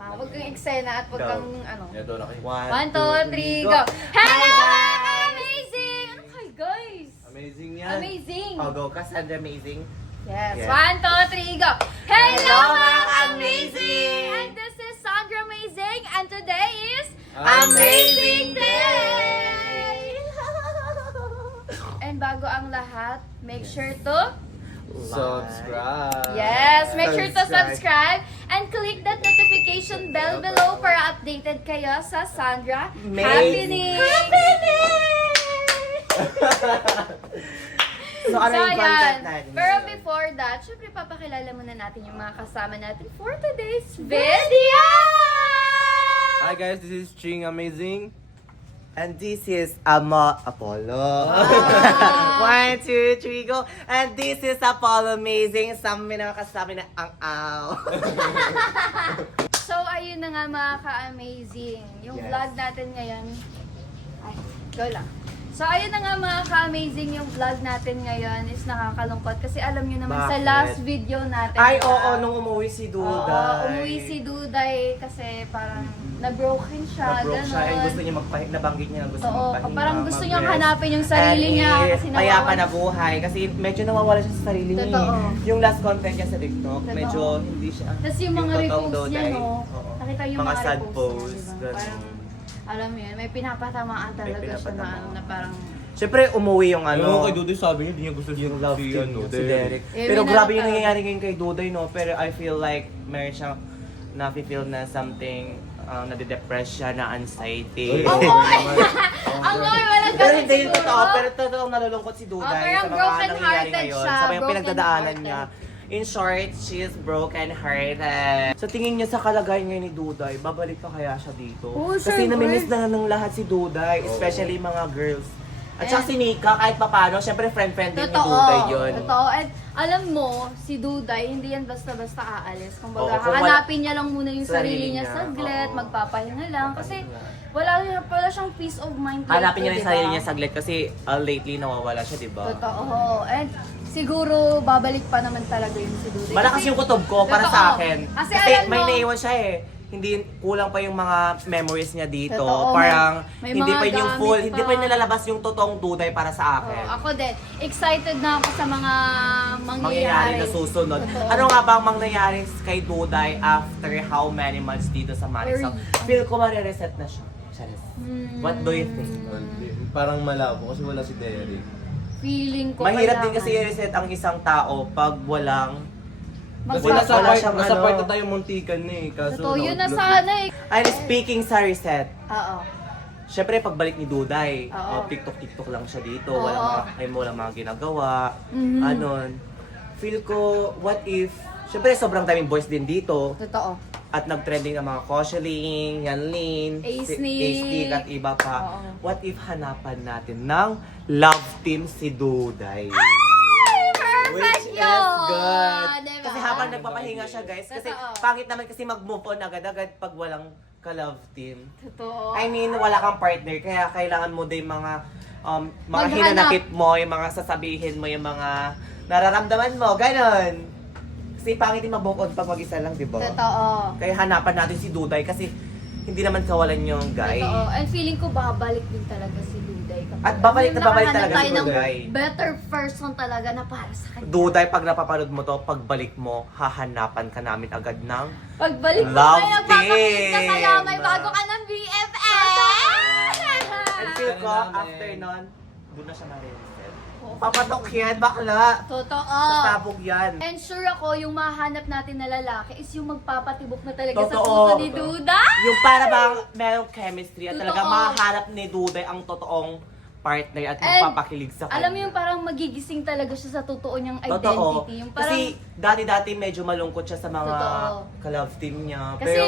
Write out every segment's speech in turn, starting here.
Huwag kang eksena at huwag kang ano. Ito na kayo. 1, 2, 3, go! Hello mga amazing! Ano kayo guys? Amazing yan. Amazing! Oh, go ka, Sandra, amazing. Yes. Yes. 1, 2, 3, go! Hello mga amazing! And this is Sandra Amazing and today is Amazing Day! And bago ang lahat, make sure to Subscribe. yes, make sure to subscribe and click that notification bell below para updated kayo sa Sandra Amazing. Happening! So, ano yung ayan. content natin? Pero before that, syempre papakilala muna natin yung mga kasama natin for today's video! Hi guys, this is Ching Amazing. And this is Apollo. 1, 2, 3, go. And this is Apollo Amazing. Sabi na kasama na ang aw. So, ayun na nga mga ka-amazing. Yung Yes. vlog natin ngayon. Ay, go lang. So, ayun na nga mga ka-amazing. Yung vlog natin ngayon is nakakalungkot. Kasi alam nyo naman sa Bakit? last video natin. Ay, diba? oo, nung umuwi si Duday. Oo, umuwi si Duday kasi parang na-broken siya. Na-broke siya. ganon. And gusto niya nabanggit niya na gusto Oo, magpahinga. parang gusto niyang mag-rest. hanapin yung sarili And niya kasi kaya pa nawawala. nabuhay. Kasi medyo nawawala siya sa sarili niya. Totoo. Yung last content niya sa TikTok, Totoo. medyo hindi siya. Tapos yung mga totoong reposts niya, Duday, no? oo. Nakita yung mga mga sad reposts posts. niya, diba? ganun. Parang, alam mo yun, may pinapatamaan talaga siya na, pinapatamaan. ano, na parang, Siyempre, umuwi yung Ano ano. kay Dudoy sabi niya, hindi niya gusto Yung love si, team ano, si Derek. Eh, Pero may grabe yung nakaka- nangyayari ngayon kay Duday, no? Pero I feel like meron siyang nafe-feel na something, nade-depress siya, na anxiety. ang oy, walang Pero ganun hindi yung siguro. totoo, pero totoo nalulungkot si Duday Oh, parang sa mga broken nangyayari hearted ngayon. siya, Sa mga pinagdadaanan broken niya. In short, she is broken hearted. Sa tingin niya sa kalagayan ngayon ni Duday, babalik pa kaya siya dito? Oo, Kasi syempre. namimiss na ng lahat si Duday, especially mga girls. At saka si Nika, kahit papano, syempre friend-friend din ni Totoo. Duday yun. Totoo. At alam mo, si Duday, hindi yan basta-basta aalis. Kumbaga, Oo, kung hahanapin niya lang muna yung sarili sarili niya niya, saglit, oo. magpapahinga lang. Kasi wala siyang peace of mind. Hanapin niya lately, rin sarili diba? niya saglit kasi lately nawawala siya, di ba? Totoo. And siguro, babalik pa naman talaga yun si Duday. Malakas Kasi- yung kutob ko para Totoo. sa akin. Kasi Kasi alam may mo- naiwan siya eh. Hindi kulang pa yung mga memories niya dito. Totoo, Parang may hindi mga pa yun yung gamit full, pa. hindi pa yun nalalabas yung totoong Duday para sa Oo, akin. ako din. Excited na ako sa mga Mangyayari na susunod. Totoo. Ano nga ba ang mangyayari kay Duday after how many months dito sa Marisol? Feel ko marireset na siya. Charis. What do you think? Parang malabo kasi wala si Derek. Feeling ko Mahirap din kailangan. kasi i-reset ang isang tao pag walang Kasi Magpapa- nasa wala part, siyang nasa ano. part na tayo muntikan na eh. Kaso Totoo, yun na na-upload sana eh. And speaking sa reset, Oo. syempre pagbalik ni Duday, Oo. TikTok lang siya dito, Oo. walang mga ginagawa, Mhm. anon. Feel ko, what if, syempre sobrang daming boys din dito, Totoo. at nag-trending ang mga Kosheling, Yanlin, Ace-Nick. Ace-Nick at iba pa. Oo. What if hanapan natin ng love team si Duday? Perfect Which is yun! good. Diba? Kasi habang nagpapahinga siya guys, kasi Totoo. pangit naman kasi mag-move on agad-agad pag walang ka-love team. Totoo. I mean, wala kang partner, kaya kailangan mo din mga mga Maghanap. hinanakit mo, yung mga sasabihin mo, yung mga nararamdaman mo, ganon. Kasi pangit din mag-move on pag mag-isa lang, di ba? Totoo. Kaya hanapan natin si Duday kasi hindi naman kawalan yung guy. Totoo. And feeling ko babalik din talaga si Duday. At babalik na babalik Nakahanap talaga tayo si ng Duday. better person talaga na para sa kanya. Duday, pag napapanood mo to, pagbalik mo, hahanapan ka namin agad ng Pagbalik mo Love kayo, nagpapakilig ka team. kaya may bago ka ng BFF! and feel ko, namin. after nun, doon na siya ma-reset. Papatok yan, bakla! Totoo. Sasabog yan. And sure ako, yung mahanap natin na lalaki is yung magpapatibok na talaga sa Totoo. puso ni Duday! Yung para bang merong chemistry at talaga Totoo. mahanap ni Duday ang totoong partner at And magpapakilig sa kanya. Alam mo yung parang magigising talaga siya sa totoo niyang Totoo. identity. Yung parang, Kasi dati-dati medyo malungkot siya sa mga Totoo. ka-love team niya. Kasi- Pero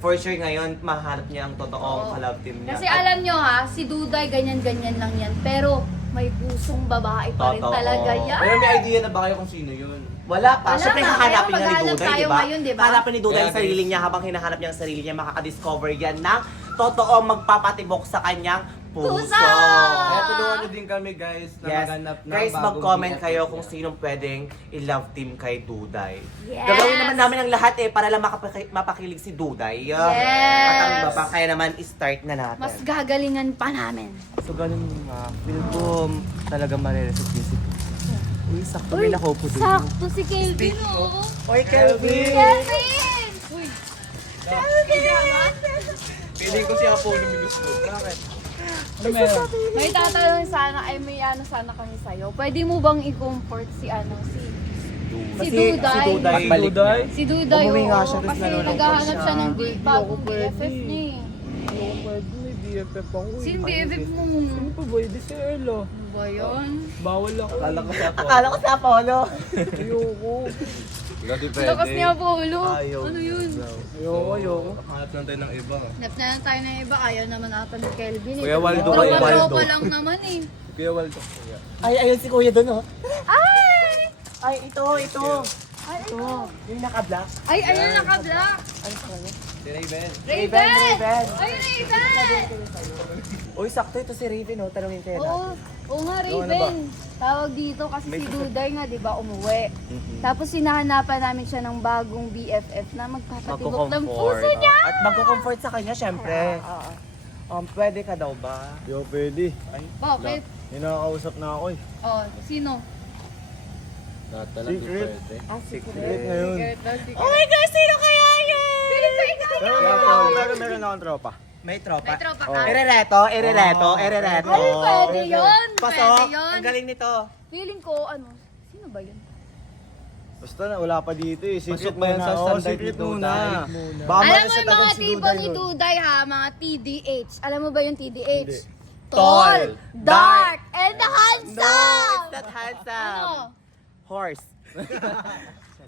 for sure ngayon, mahanap niya ang totoong Oo. ka-love team niya. kasi alam nyo ha, si Duday ganyan-ganyan lang yan. Pero may pusong babae pa rin Totoo. talaga yan. Pero may idea na ba kayo kung sino yun? Wala pa. Wala Siyempre, pa. hahanapin Kaya niya ni maghanap Duday, tayo di ba? ngayon, di ba? Hanapin ni Duday Kaya ang sarili guys- niya. Habang hinahanap niya ang sarili niya, makaka-discover yan ng totoong magpapatibok sa kanyang puso. Kaya tulungan nyo din kami guys na Yes. maghanap ng Guys, bagong mag-comment BFF kayo niya. kung sinong pwedeng i-love team kay Duday. Yes! Gagawin naman namin ang lahat para lang mapakilig si Duday. Yes! At ang iba pa, kaya naman i-start na natin. Mas gagalingan pa namin. So ganun nga, feel ko talaga mariresip din si Duday. Uy, sakto may nakaupo doon. Sakto si Kelvin, oh. Oy, Kelvin! Kelvin! Uy! Feeling ko si Apollo may gusto. Bakit? May tatanong sana, ay may ano sana kami sa'yo. Pwede mo bang i-comfort si Si Duday? Duday. Balik niya. Si Duday, Umuwi nga oo. siya, tapos Kasi nalulungkot naghahanap siya. siya ng bagong BFF niya eh. May BFF ako eh. Sino BFF mo? Ano pa ba? Di si Erlo. Ano ba yun? Bawal ako. Akala ko si Apollo. Akala ko si Apollo. Ayoko. Ikaw di pwede. Lakas niya, Polo. Ayaw. Ano yun? Ayoko. Hanap lang tayo ng iba. Hanap na lang tayo ng iba. Ayaw naman ata ni Kelvin eh. Kuya Waldo, Kuya Tropa-tropa Waldo. lang naman eh. Kuya Waldo. Kuya. Ay, ayun si Kuya doon, oh. Ay! Ay, ito. Ay, Ito. Yung naka-black. Ay, ayun naka-black. Ay, kaya. Si Raven. Raven! Raven. Ay, Raven! Uy, sakto ito si Raven, oh. Tanungin kayo Oo, oo nga, Raven. Tawag dito kasi si Duday nga, di ba, umuwi. Tapos sinahanapan namin siya ng bagong BFF na magpapatibok ng puso niya. At magko-comfort sa kanya, syempre. Pwede ka daw ba? Yo, pwede. Bakit? Hinakausap na ako eh. Oh, sino? Lahat talaga di Secret. pwede. Secret na yun. Oh my God, sino kaya yun? Piling ko ikaw! Pero meron akong tropa. May tropa. May tropa Oh. ka? Irereto. Ay, pwede yun! Pasok. Pwede yun! Ang galing nito. Feeling ko, ano, sino ba yun? Basta na, wala pa dito eh. Secret Pasok ba yan muna. sa Oo, standard secret ni muna. Duday? Baka Alam mo ma-reset yung mga agad si tipo Duday ni nun. Duday ha, mga TDH. Alam mo ba yung TDH? Tall, Tall, dark, dark, and No, handsome! it's not handsome. Ano? Horse.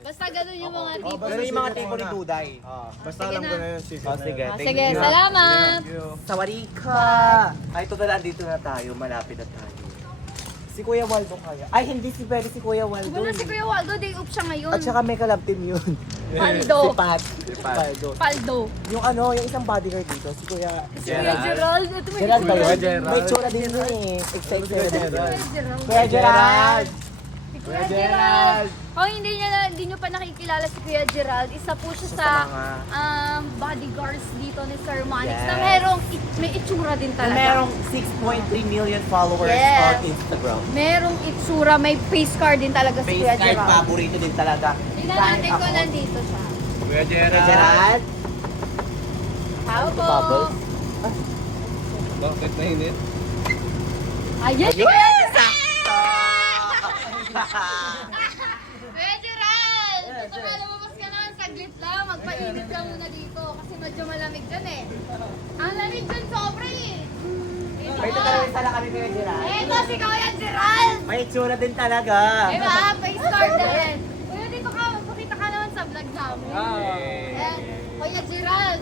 Basta ganun yung mga tipo. Pero yung mga tipo ni Duday. Basta Sige alam na. ko na yun. Secret Oh, na sige. yun. Thank Sige, you. salamat! Sawari ka. Ay, total, andito na tayo. Malapit na tayo. Si Kuya Waldo kaya. Ay, hindi si Pwede si Kuya Waldo. Wala si Kuya Waldo, day off siya ngayon. At saka may kalab team yun. Paldo. Si Pat. Paldo. Paldo. Yung yung isang bodyguard dito, si Kuya... Si Kuya Gerald. Ito may Gerald ba yun? Gerald. May tsura din yun eh. Excited Kuya din. Gerald. Gerald. Kuya Gerald! Si Kuya Gerald. Oh, hindi nyo pa nakikilala si Kuya Gerald. Isa po siya sa bodyguards dito ni Sir Manix Yes. na may itsura din Na talaga. merong 6.3 million followers Yes. on Instagram. Merong itsura, may face card din talaga si Face Kuya card, Gerald. paborito din talaga. Tingnan Kahit natin kung ako. nandito siya. Kuya Kuya Gerald. Gerald? Tao po. Bubbles? Bakit mainit? Ayan si Kuya Gerald! Kuya Gerald! Gusto ka lumabas ka naman, saglit lang. Magpainit ka muna dito kasi medyo malamig dyan eh. Ang lamig dyan sobra eh. Dito May ka. tatanungin sana kami Kuya Gerald. Eto si Kuya Gerald! May itsura din talaga. Diba? Face card din. Kuya, dito ka. Magpakita ka naman sa vlog namin. Ayan. Kuya Gerald.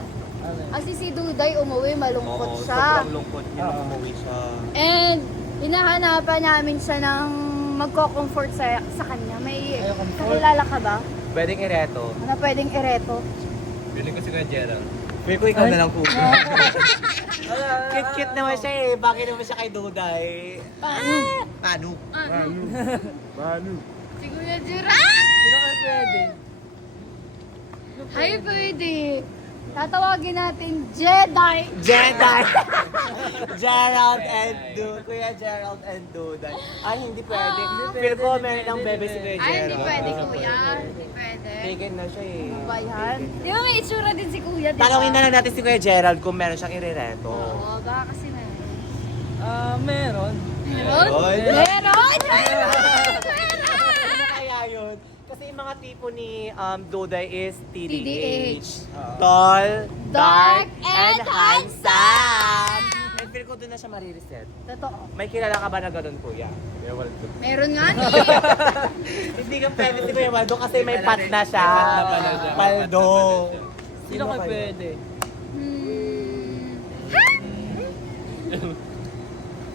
Kasi si Duday umuwi, malungkot siya. Sobrang lungkot niya nung umuwi siya. And hinahanapan namin siya ng magko-comfort sa kanya. May kakilala ka ba? Pwedeng ireto. Na pwedeng ireto? Feeling ko si Kuya Gerald. Feel ko ikaw na lang po. Cute-cute naman siya eh. Bakit naman siya kay Duday? Paano? Paano? Manu. Si Kuya Gerald! Sino kayo pwede? Ay, pwede. Tatawagin natin Jedi. Jedi! Gerald and Duday. Kuya Gerald and Duday. Ay, hindi pwede. Feel ko meron ng bebe si Kuya Gerald. Ay, hindi pwede, Kuya. Hindi pwede. Taken na siya eh. Ano ba yan? Di ba may itsura din si Kuya, di ba? Tanungin na lang natin si Kuya Gerald kung meron siyang irereto. Oo, baka kasi na. Meron. Meron? Meron? Meron? Ano kaya yun? Kasi yung mga tipo ni Duday is TDH. TDH. Tall, dark, Dark, and and handsome. And feel ko doon na siya marireset. Totoo. May kilala ka ba na ganun, kuya? Kuya Waldo. Meron nga ni. Hindi ka pwede si Kuya Waldo kasi may pat na siya. May pat na pala siya. Paldo. Sino kayo pwede?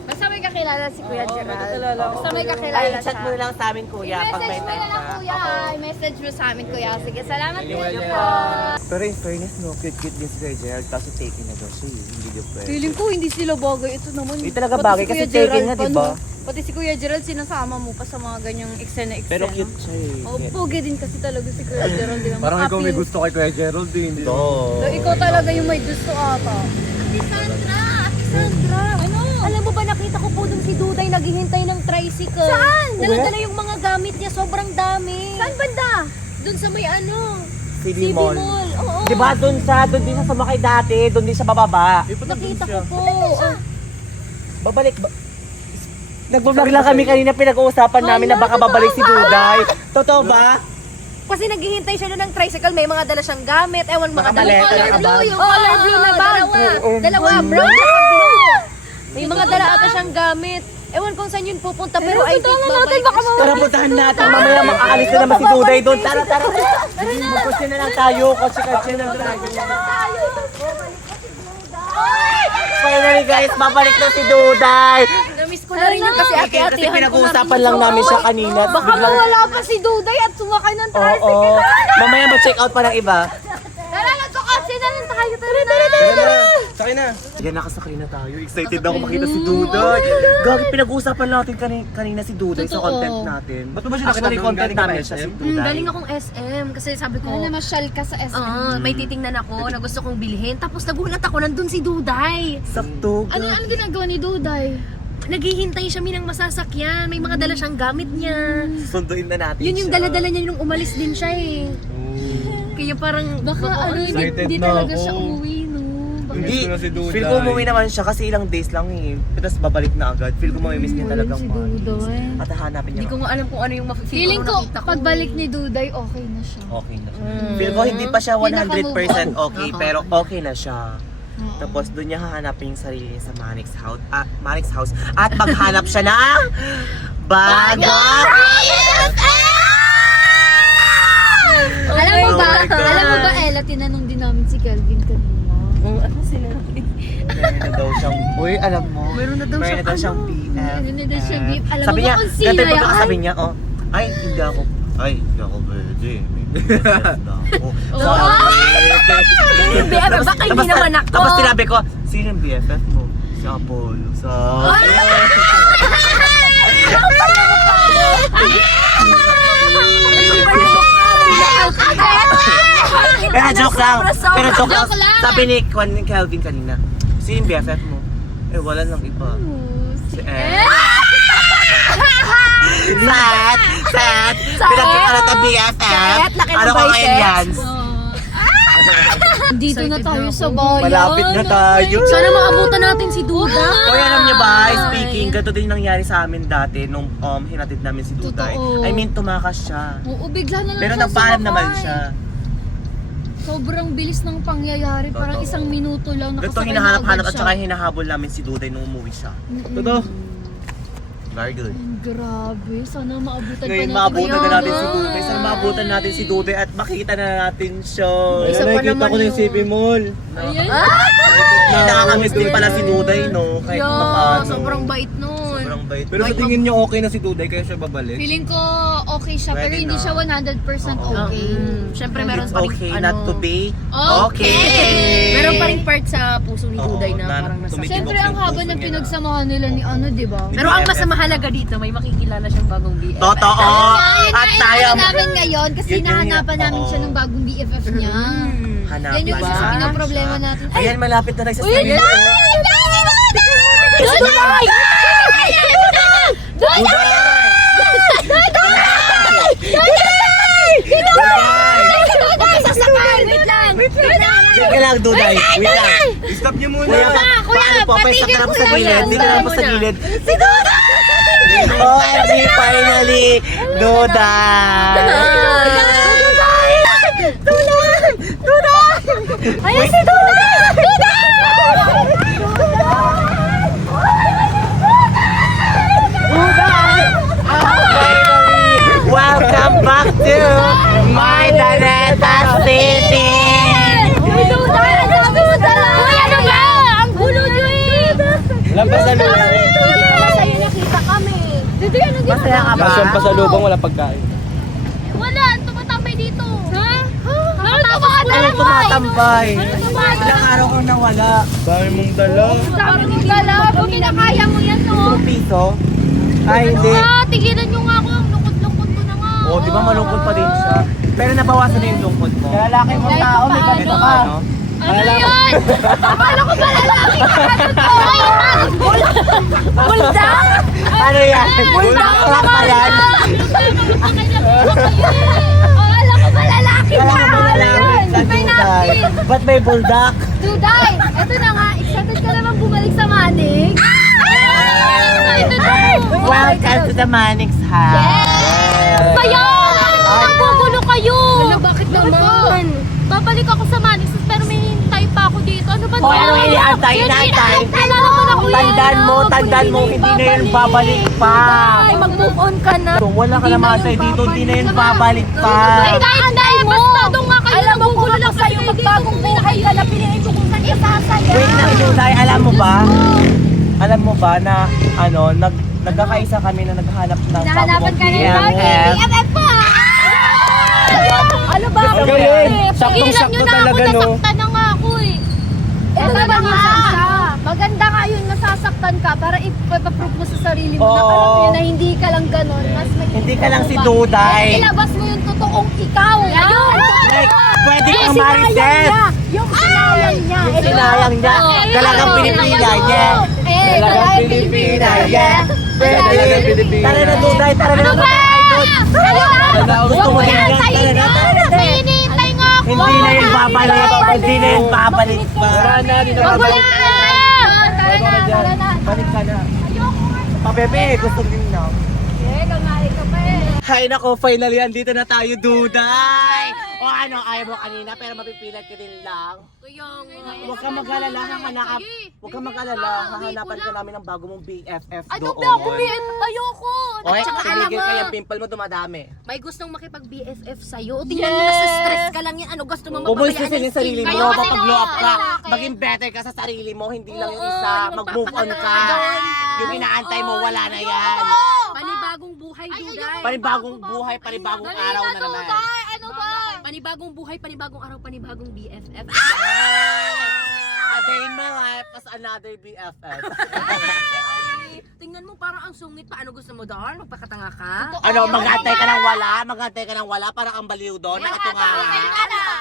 Basta may kakilala kakilala si Kuya Gerald. kakilala ko. Basta may Ay, kakilala chat mo na siya. lang sa amin, kuya, pag may I-message mo time na lang, ka. Kuya. I-message mo sa amin, Kuya. Sige, salamat din po. Pero in fairness, no, cute-cute din si Kuya Gerald, kaso taking na daw siya, hindi niya pwede. Feeling ko hindi sila bagay. Ito naman. Hindi talaga Pati bagay si kasi Kuya taken Gerald nga, pa, di ba? no? Pati si Kuya Gerald, sinasama mo pa sa mga ganyang eksena. Pero cute siya eh. Oh, pogi din kasi talaga si Kuya Gerald. Di ba? Parang ikaw may Appeal. gusto kay Kuya Gerald eh. Hindi Oo. So, ikaw talaga yung may gusto ata. Si Sandra! Sandra, ano? Alam mo ba, nakita ko po dun si Duday naghihintay ng tricycle. Saan? Dala-dala yung mga gamit niya, sobrang dami. Saan banda? Dun sa may ano, CB CB Mall. Mall. Oo. Di ba doon din siya sumakay dati, doon din siya bababa. Nakita ko po. Babalik ba? Nagbablog lang kami kanina, pinag-uusapan namin na baka babalik si Duday. Totoo ba? Kasi naghihintay siya doon ng tricycle, may mga dala siyang gamit. Ewan, mga Baka dala maleta color na blue. bag. Yung color blue na bag. Dalawa, brown at blue. May mga dala ata siyang gamit. Ewan kung saan yun pupunta, pero I think babalik na siya. Tara, puntahan natin. Mamaya makaalis na naman si Duday doon. Tara, tara. Magkotse na lang tayo. Kotse na lang tayo. Finally guys, babalik na si Duday. Namiss ko na rin yun kasi Kasi ate-atehan ko pinag-uusapan lang namin siya kanina. Baka mawala pa si Duday at sumakay ng Oo. tricycle. Mamaya mag-check out pa ng iba. Tara, nagkakasya na lang tayo. Tara, Sakay na. Sige, nakasakay na tayo. Excited ako makita si Duday. Gagi, pinag-uusapan natin kanina si Duday sa content natin. Ba't ba siya nakita Actually, yung content galing ka ba namin siya si SM? Duday? Galing akong SM kasi sabi ko, Ano, masyal ka sa SM. may titingnan ako na gusto kong bilhin. Tapos nagulat ako, nandun si Duday. Sakto. Ano ginagawa ni Duday? Naghihintay siya minang masasakyan. May mga dala siyang gamit niya. Sunduin na natin Yun yung siya. dala-dala niya nung umalis din siya eh. Kaya parang Baka ano, Excited hindi na talaga ako. siya umuwi, no? Baka Hindi, Miss ko na si Duday. feel ko umuwi naman siya kasi ilang days lang eh. Tapos babalik na agad. Feel ko mamimiss niya talagang si mahal. Duday. At hahanapin niya. hindi ko nga alam kung ano yung mafe-feel Feeling ko, nakita pagbalik ni Duday, okay na siya. Okay na siya. Feel ko hindi pa siya 100% okay, pero okay na siya. Tapos doon niya hahanapin yung sarili niya sa Manix house. At maghanap siya ng bago! Alam mo Oh ba, my God. alam mo ba, Ella, tinanong din namin si Kelvin kanina. Ano sila? Meron na daw siyang, uy, alam mo. Meron na daw Meron na daw siyang ano? BF. Meron na daw siyang gift. Alam Sabi mo niya, ba kung sino ganito yung yan? pagkakasabi niya, oh, ay, hindi ako pwede. May business na ako. Yung BFF, baka hindi naman ako. Tapos sinabi ko, sino yung BFF mo? Si Apollo. Pero joke lang. Pero joke lang. Joke lang. Sabi ni Kelvin kanina, sino yung BFF mo? Eh, wala lang iba. Si Sad. Pinagkakalat ang BFF. Sad, laki ng Ano ko biceps. ngayon yan? Dito na tayo sa bayan. Malapit na tayo. Sana maabutan natin si Duda. Oy, alam niyo ba, speaking, ganito din nangyari sa amin dati nung hinatid namin si Duday. Totoo. I mean, tumakas siya. Oo, bigla na lang Pero siya nagpaalam sumakay. naman siya. Sobrang bilis ng pangyayari. Parang Totoo. isang minuto lang. Ganito nakasakay na hinahanap-hanap agad at saka hinahabol namin si Duday nung umuwi siya. Totoo. Very good. Grabe, sana maabutan Ngayon pa maabutan na natin si Kuya. Duday. Sana maabutan natin si Duday at makita na natin siya. Isa pa Nakikita naman ko na yung yun. CB Mall. Ayan. Nakakamiss din pala si Duday, no? Kahit paano. Sobrang bait nun. Sobrang bait. Pero sa tingin niyo okay na si Duday kaya siya babalik? Feeling ko okay siya, pero Pwede hindi na. siya 100% okay. Siyempre meron It's pa rin okay ano, not to be Okay. meron pa rin part sa puso ni Oo, Duday na na parang nasa. tumigil. Siyempre, ang haba ng pinagsamahan nila ni ano, di ba? Pero ang mas mahalaga dito, may makikilala siyang bagong BF. Totoo! At tayo, namin ngayon kasi Yun yung nahanapan namin oo. siya ng bagong BFF niya. hanapin Yan yung isa sa ba? pinaproblema natin. Ay, Ayan, malapit na Uy, nagsasayang. yun lang! Duday! Sasakay! Wait lang! Check ka lang, Duday. Wait lang. Stop niyo muna. Kuya, paano po? patigil Pwesta ka lang ko sa lang gilid. yan. Dito lang po sa gilid. Si Duday! OMG, finally! Duday! Ayan si Duday! Welcome back to my Daneta City! Uy, Duday! Ang dami mo dala! Uy, ano ba? Ang gulo nyo eh! Lampas na loob. Masaya na Masaya ka ba? Nasa pasalubong, wala pagkain. Wala, tumatambay dito. Ha? Ano tumatambay? Ano tumatambay? Ilang araw kang nawala. Dami mong dala. Sabi mo gala, kung kinakaya mo yan, no? 2 piso? Ay, hindi. Tigilan nyo nga ako. Ang lungkot-lungkot ko na nga. Oh, di ba malungkot pa din siya? Pero nabawasan na yung lungkot mo. Lalaki mo tao, may ganito ka. Ano yun? Akala ko ba lalaki ka? Ano to? Bulda! Ano yan? Bulldog Bulldog pa yan? Akala ko ba lalaki Kala ka? mo ba lalaki sa May Duday? napkin. Ba't may buldak? Duday, eto na nga. Excited ka naman bumalik sa Manig. Ito na. Welcome to the Manix house. Kaya! Nagugulo kayo! Ano, bakit naman? Babalik ako sa Manix pero may hintay pa ako dito. Ano ba? O ano iniantay? Tandaan mo, hindi na yun babalik pa. Ay, mag-move on ka na. So, wala ka naman sa dito, hindi na yun babalik pa. Ay, hintay mo! Basta nga kayo. Alam mo kung ano sa'yo, magbagong buhay ka na piliin ko kung saan ka sasaya. Wait lang, Duday, alam mo ba na nagkakaisa kami na naghahanap ng Nahanapan ka na BFF. BFF pa! Ano ba? Ang galing. Tigilan Saktong-sakto nyo na ako, talaga, no? nasaktan na nga ako eh. Ito Tama ba nga. Maganda ka yun, nasasaktan ka para ipaprove mo sa sarili mo na Oo. alam mo yun na hindi ka lang ganon. Mas magiging Hindi ka lang si ba? Duday. Ilabas mo yung totoong ikaw. Ayun! Like, pwede kang Sinayang marites. niya. Yung sinayang niya. Yung sinayang niya. Talagang Pilipina niya. Talagang Pilipina, yeah. Talagang Pilipina. Tara na, Duday. Tara na. Gusto mo yan. Tara na. May hinihintay nga ako. Hindi na yun babalik. Hindi na yun babalik pa. Hindi na Wag mo babalik. na! Tara na. Balik ka na. Pabebe, gusto rin na. Kangali ka pa eh. Hay nako, finally, andito na tayo, Duday! O ano, ayaw mo kanina, pero mapipilat ka din lang. Huwag kang mag-alala, hahanap. Huwag kang mag-alala, hahanapan ka namin ng bago mong BFF doon. Ano ba ako BFF? Ayoko. Okay, Tsaka alam tumigil mo- ka yung pimple mo dumadami. May gustong makipag-BFF sa'yo. O tingnan mo, nasa-stress ka lang yan. Ano gusto mo Bubulsa mapabayaan sa ng sarili skin mo, kayo? Kasi mapag-glow up ka, lalaki. maging better ka sa sarili mo, hindi lang yung Oo, isa, yung mag-move on ka. magpapakalaga. Yung inaantay mo, wala na yan. Panibagong buhay, Duday. Panibagong buhay, panibagong araw na naman. Ano ba? Panibagong buhay, panibagong araw, panibagong BFF. A day in my life as another BFF. Ay, tingnan mo parang ang sungit pa. Ano gusto mo doon? Magpakatanga ka? Ano, mag-antay ka ng wala? Mag-antay ka ng wala para kang baliw doon? Na ito nga.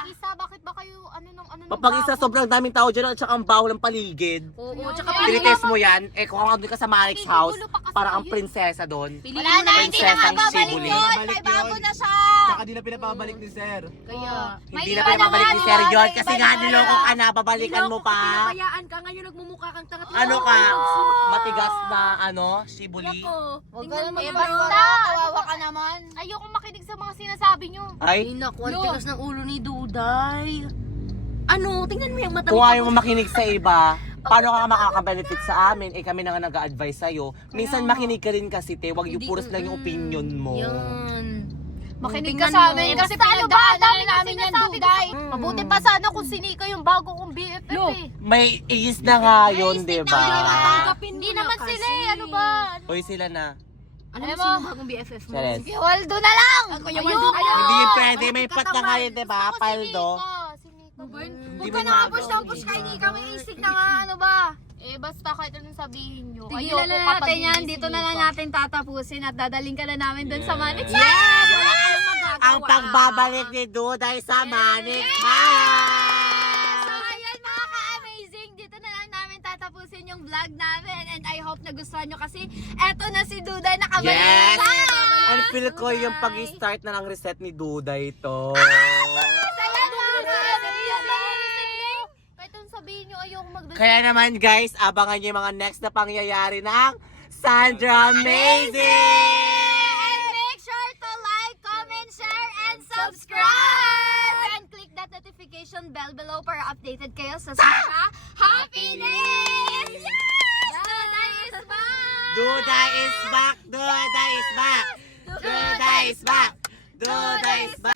Isa, bakit ba kayo ano nung Kapag isa sobrang daming tao dyan at saka ang baho ng paligid. Oo, tsaka Tinitest mo yan, eh kung ano ka sa Marik's house, para kang prinsesa doon. piliin Wala mo na, na hindi na Prinsesang mababalik Sibuli. yun. Babalik May bago yun. na siya. Saka di na pinapabalik ni Sir. Kaya, Hindi May na iba pinapabalik naman, ni Sir iba, John may kasi iba nga naman. niloko ka na, babalikan mo pa. Pinabayaan ka, ngayon nagmumukha kang tanga. Ano ka? Matigas na Sibuli. Tingnan mo yun. Basta, kawawa ka naman. Ayoko makinig sa mga sinasabi nyo. Ay, Ay, naku, ang tigas ng ulo ni Duday. Ano, tingnan mo yung mata kung ayaw mo makinig sa iba, paano ka makaka-benefit sa amin? Eh kami na nga nag-a-advise sa'yo. Minsan makinig ka rin kasi te, wag yung Hindi, puros lang yung opinion mo. Yan. Makinig Tingnan ka sa mo. amin kasi pinagdaanan namin yan, Duday. Mabuti pa sana kung sinika yung bago kong BFF eh. May is na nga yun, di ba? Hindi naman sila eh, ano ba? Hoy, sila na. Ano Alam mo mo? sino bagong BFF mo? Chares. Si Waldo na lang! Kuya Ayoko! Waldo. Hindi yun pwede, may pat na kayo, di ba? Paldo. Huwag ka na push ng push kay Nika, may isik na nga, ano ba? Eh, basta kahit anong sabihin nyo. Tigilan na natin yan, dito na lang natin tatapusin at dadaling ka na namin dun sa Manix. Yes! Wala kayong magagawa. Ang pagbabalik ni Duday sa Manix So, House! ayan mga ka-amazing, dito na lang namin tatapusin yung vlog namin and I hope nagustuhan nyo kasi eto na si Duday nakabalik Yes! na! Ang feel ko yung pag-start na ng reset ni Duday to. Kahit anong sabihin nyo, ayoko mag-reset. Kaya naman guys, abangan nyo yung mga next na pangyayari ng Sandra Amazing! And make sure to like, comment, share, and subscribe! And click that notification bell below para updated kayo sa Sasha Happiness! Yes! Duday is back! Duday is back! Duday is back! Duday is back! Duday is back!